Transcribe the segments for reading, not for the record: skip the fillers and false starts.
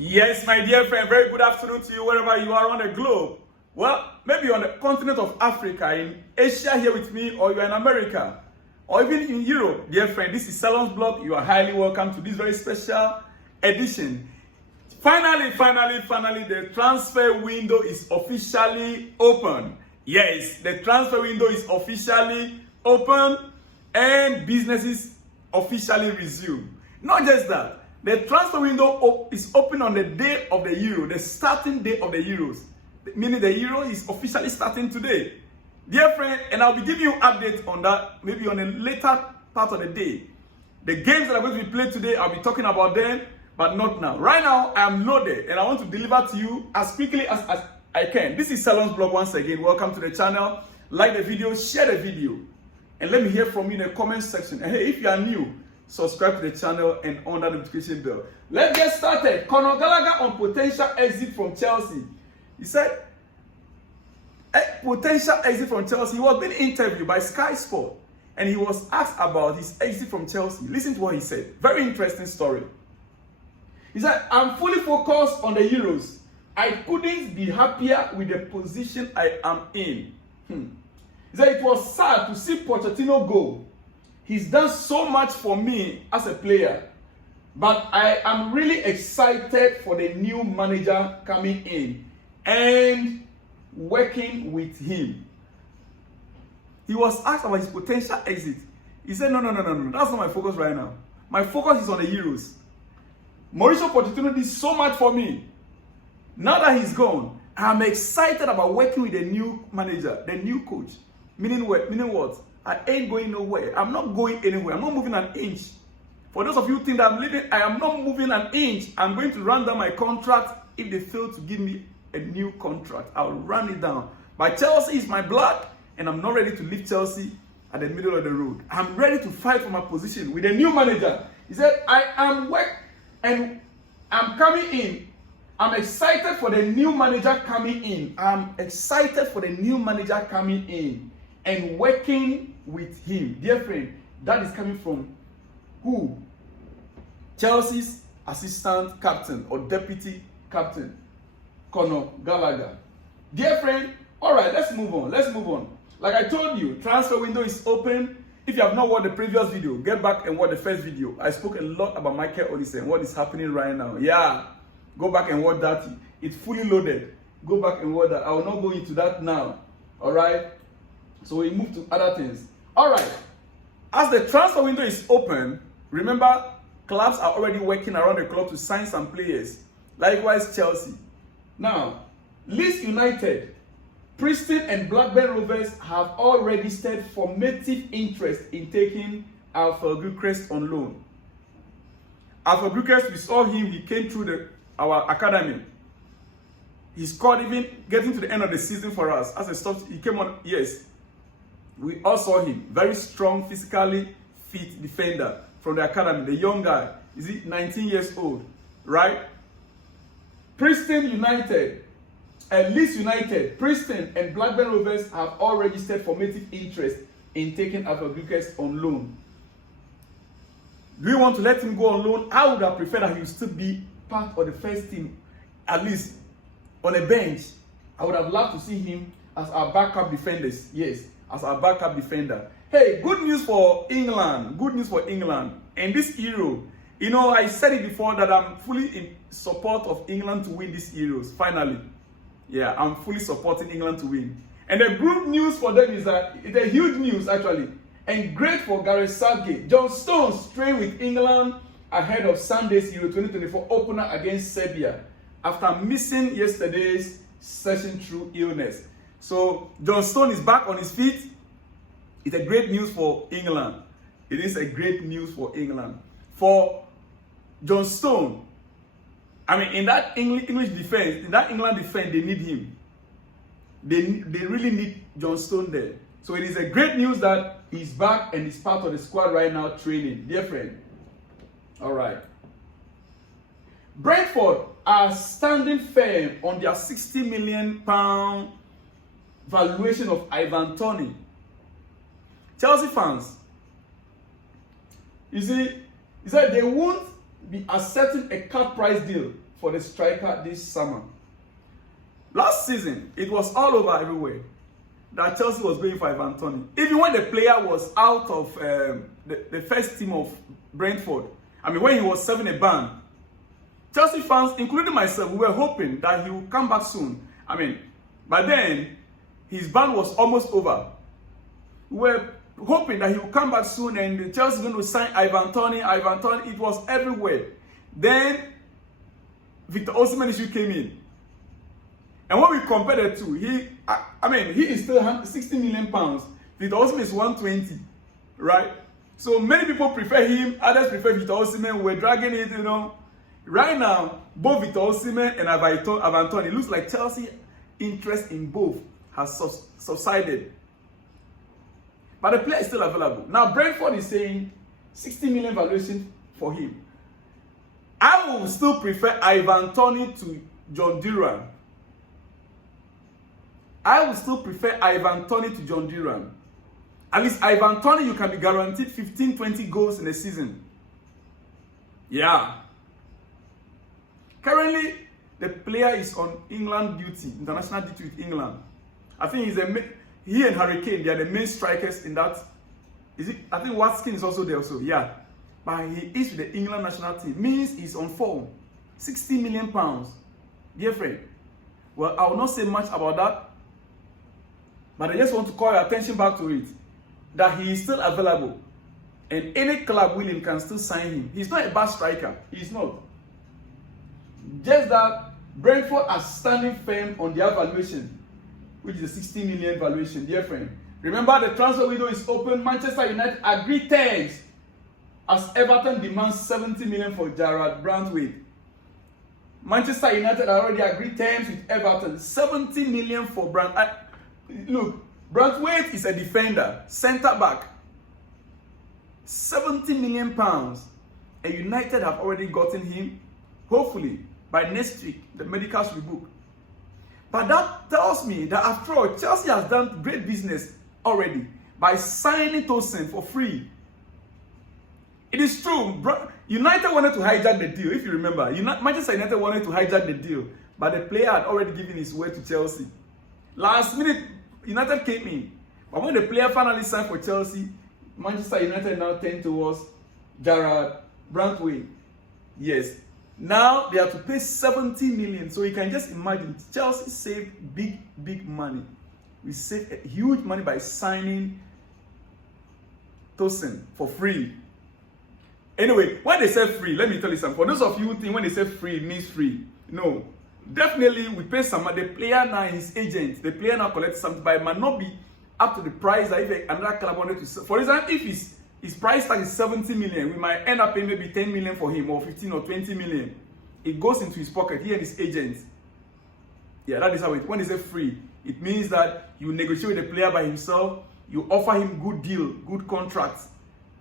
Yes, my dear friend, very good afternoon to you wherever you are on the globe. Well, maybe on the continent of Africa, in Asia here with me, or you're in America, or even in Europe. Dear friend, this is Salon's blog. You are highly welcome to this very special edition. Finally, the transfer window is officially open. Yes, the transfer window is officially open and businesses officially resume. Not just that. The transfer window is open on the day of the Euro, the starting day of the Euros, meaning the Euro is officially starting today. Dear friend, and I'll be giving you updates on that maybe on a later part of the day. The games that are going to be played today, I'll be talking about them, but not now. Right now, I am loaded and I want to deliver to you as quickly as I can. This is Salon's blog once again. Welcome to the channel. Like the video, share the video, and let me hear from you in the comment section. And hey, if you are new, subscribe to the channel and on that notification bell. Let's get started. Conor Gallagher on potential exit from Chelsea. He said, potential exit from Chelsea. He was being interviewed by Sky Sport and he was asked about his exit from Chelsea. Listen to what he said. Very interesting story. He said, I'm fully focused on the Euros. I couldn't be happier with the position I am in. He said, it was sad to see Pochettino go. He's done so much for me as a player, but I am really excited for the new manager coming in and working with him. He was asked about his potential exit. He said, no, that's not my focus right now. My focus is on the Euros. Mauricio Pochettino did so much for me. Now that he's gone, I'm excited about working with the new manager, the new coach. Meaning what? I ain't going nowhere. I'm not going anywhere. I'm not moving an inch. For those of you who think that I'm leaving, I am not moving an inch. I'm going to run down my contract if they fail to give me a new contract. I'll run it down. But Chelsea is my blood, and I'm not ready to leave Chelsea at the middle of the road. I'm ready to fight for my position with a new manager. He said, I am and I'm coming in. I'm excited for the new manager coming in. I'm excited for the new manager coming in and working with him. Dear friend, that is coming from who? Chelsea's assistant captain or deputy captain, Conor Gallagher. Dear friend, all right, let's move on. Like I told you, transfer window is open. If you have not watched the previous video, get back and watch the first video. I spoke a lot about Michael Olise and what is happening right now. Yeah, go back and watch that. It's fully loaded. Go back and watch that. I will not go into that now. All right. So we move to other things. All right. As the transfer window is open, remember, clubs are already working around the clock to sign some players. Likewise, Chelsea. Now, Leeds United, Preston and Blackburn Rovers have all registered formative interest in taking Aleix Garcia on loan. Aleix Garcia, we saw him, he came through our academy. He scored even getting to the end of the season for us. As a stop, he came on, yes. We all saw him. Very strong, physically fit defender from the academy. The young guy. Is he 19 years old? Right? Preston United, Leeds United, Preston and Blackburn Rovers have all registered formative interest in taking Aleix Garcia on loan. Do you want to let him go on loan? I would have preferred that he would still be part of the first team, at least on a bench. I would have loved to see him as our backup defenders. Yes, as our backup defender. Hey, good news for England. Good news for England. And this Euro, you know, I said it before that I'm fully in support of England to win this Euros. Finally. Yeah, I'm fully supporting England to win. And the good news for them is that it's a huge news actually. And great for Gareth Southgate. John Stones trained with England ahead of Sunday's Euro 2024 opener against Serbia after missing yesterday's session through illness. So John Stone is back on his feet. It's a great news for England. It is a great news for England. For John Stone, I mean, in that English defense, in that England defense, they need him. They really need John Stone there. So it is a great news that he's back and he's part of the squad right now training. Dear friend. All right. Brentford are standing firm on their £60 million valuation of Ivan Toney. Chelsea fans, you see, he said they won't be accepting a cut price deal for the striker this summer. Last season, it was all over everywhere that Chelsea was going for Ivan Toney. Even when the player was out of the first team of Brentford, I mean, when he was serving a ban, Chelsea fans, including myself, we were hoping that he would come back soon. I mean, but then his ban was almost over. We were hoping that he would come back soon and Chelsea was going to sign Ivan Toney. It was everywhere. Then Victor Osimhen issue came in. And when we compare the two, he is still 60 million pounds. Victor Osimhen is 120, right? So many people prefer him, others prefer Victor Osimhen. We're dragging it, you know. Right now, both Victor Osimhen and Ivan Toney, it looks like Chelsea interest in both has subsided. But the player is still available. Now, Brentford is saying 60 million valuation for him. I will still prefer Ivan Toney to John Duran. I will still prefer Ivan Toney to John Duran. At least Ivan Toney, you can be guaranteed 15-20 goals in a season. Yeah. Currently, the player is on England duty, international duty with England. I think he and Harry Kane, they are the main strikers in that. I think Watson is also there also, yeah. But he is with the England national team. Means he's on form. 60 million pounds. Dear friend. Well, I will not say much about that. But I just want to call your attention back to it. That he is still available. And any club willing can still sign him. He's not a bad striker. He's not. Just that Brentford are standing firm on their valuation, which is a 60 million valuation, dear friend. Remember, the transfer window is open. Manchester United agreed terms as Everton demands 70 million for Jarrad Brantwaite. Manchester United already agreed terms with Everton, 70 million for Brantwaite. Look, Brantwaite is a defender, centre back. 70 million pounds. And United have already gotten him. Hopefully, by next week, the medicals will book. But that tells me that after all, Chelsea has done great business already by signing Tosin for free. It is true. United wanted to hijack the deal, if you remember. Manchester United wanted to hijack the deal, but the player had already given his word to Chelsea. Last minute, United came in. But when the player finally signed for Chelsea, Manchester United now turned towards Jarrad Brantwaite. Yes. Now they have to pay 70 million. So you can just imagine, Chelsea saved big money. We saved a huge money by signing Tosin for free. Anyway, when they say free, let me tell you something. For those of you who think when they say free, it means free. No. Definitely, we pay some money. The player now, his agent, the player now collects something, but it might not be up to the price that if another club wanted to sell. For example, if his price tag is 70 million, we might end up paying maybe 10 million for him, or 15 or 20 million. It goes into his pocket, he and his agent. Yeah, that is how it. When they say free, it means that you negotiate with the player by himself, you offer him good deal, good contracts,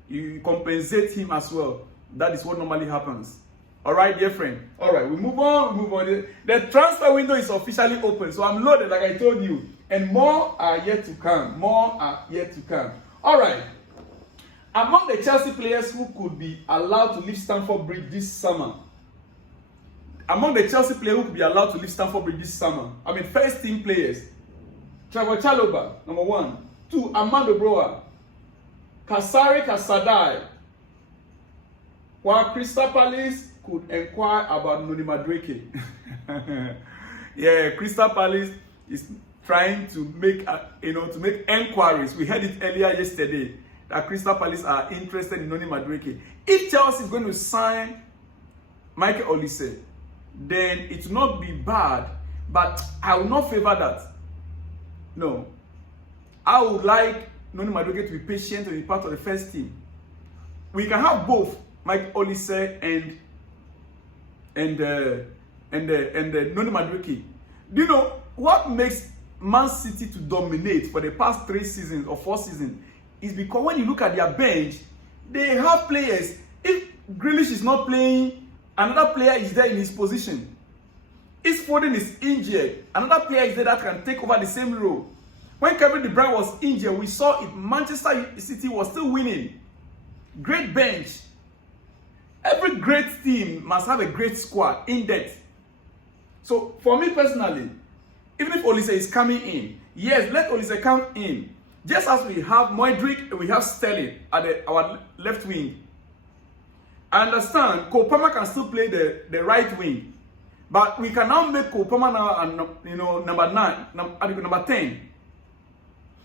you compensate him as well. That is what normally happens. All right, dear friend. All right, we move on. The transfer window is officially open, so I'm loaded, like I told you, and more are yet to come. All right. Among the Chelsea players who could be allowed to leave Stamford Bridge this summer, first team players, Trevor Chalobah, number 1. 2, Amando Broa, Kasari Kasadai, while Crystal Palace could inquire about Toney Madueke. Yeah, Crystal Palace is trying to make enquiries. We heard it earlier yesterday that Crystal Palace are interested in Toney Madueke. If Chelsea is going to sign Michael Olise, then it will not be bad, but I will not favor that. No. I would like Toney Madueke to be patient and be part of the first team. We can have both Mike Olise and Toney Madueke. Do you know what makes Man City to dominate for the past 3 seasons or 4 seasons? Is because when you look at their bench, they have players. If Grealish is not playing, another player is there in his position. If Foden is injured, another player is there that can take over the same role. When Kevin De Bruyne was injured, we saw it. Manchester City was still winning. Great bench. Every great team must have a great squad in depth. So for me personally, even if Olise is coming in, yes, let Olise come in. Just as we have Madueke, we have Sterling at our left wing. I understand Kopama can still play the right wing, but we can now make Kopama now number 9, number 10.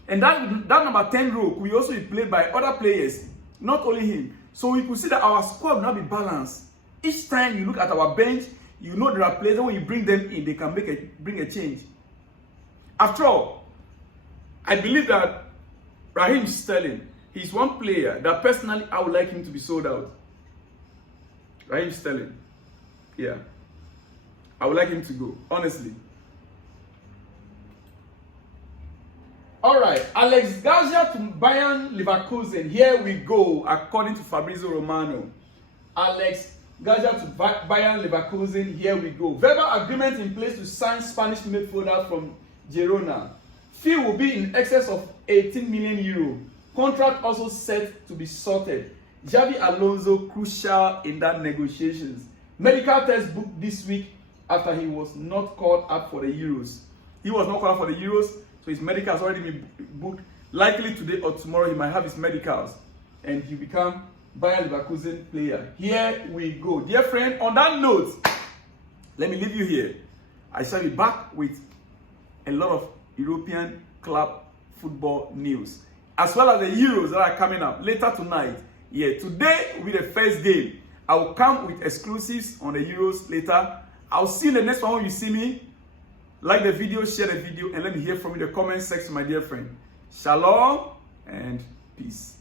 And that number 10 role will also be played by other players, not only him. So we could see that our squad will now be balanced. Each time you look at our bench, you know there are players that when you bring them in, they can bring a change. After all, I believe that Raheem Sterling, he's one player that personally I would like him to be sold out. Raheem Sterling. Yeah. I would like him to go, honestly. Alright, Aleix Garcia to Bayern Leverkusen. Here we go, according to Fabrizio Romano. Aleix Garcia to Bayern Leverkusen. Here we go. Verbal agreement in place to sign Spanish midfielder from Girona. Fee will be in excess of 18 million euro. Contract also set to be sorted. Xabi Alonso crucial in that negotiations. Medical test booked this week after he was not called up for the Euros. He was not called up for the Euros, so his medical has already been booked. Likely today or tomorrow he might have his medicals and he become Bayern Leverkusen player. Here we go. Dear friend, on that note, let me leave you here. I shall be back with a lot of European club football news, as well as the Euros that are coming up later tonight. Yeah, today will be the first game. I will come with exclusives on the Euros later. I'll see you in the next one when you see me. Like the video, share the video, and let me hear from you in the comment section, my dear friend. Shalom and peace.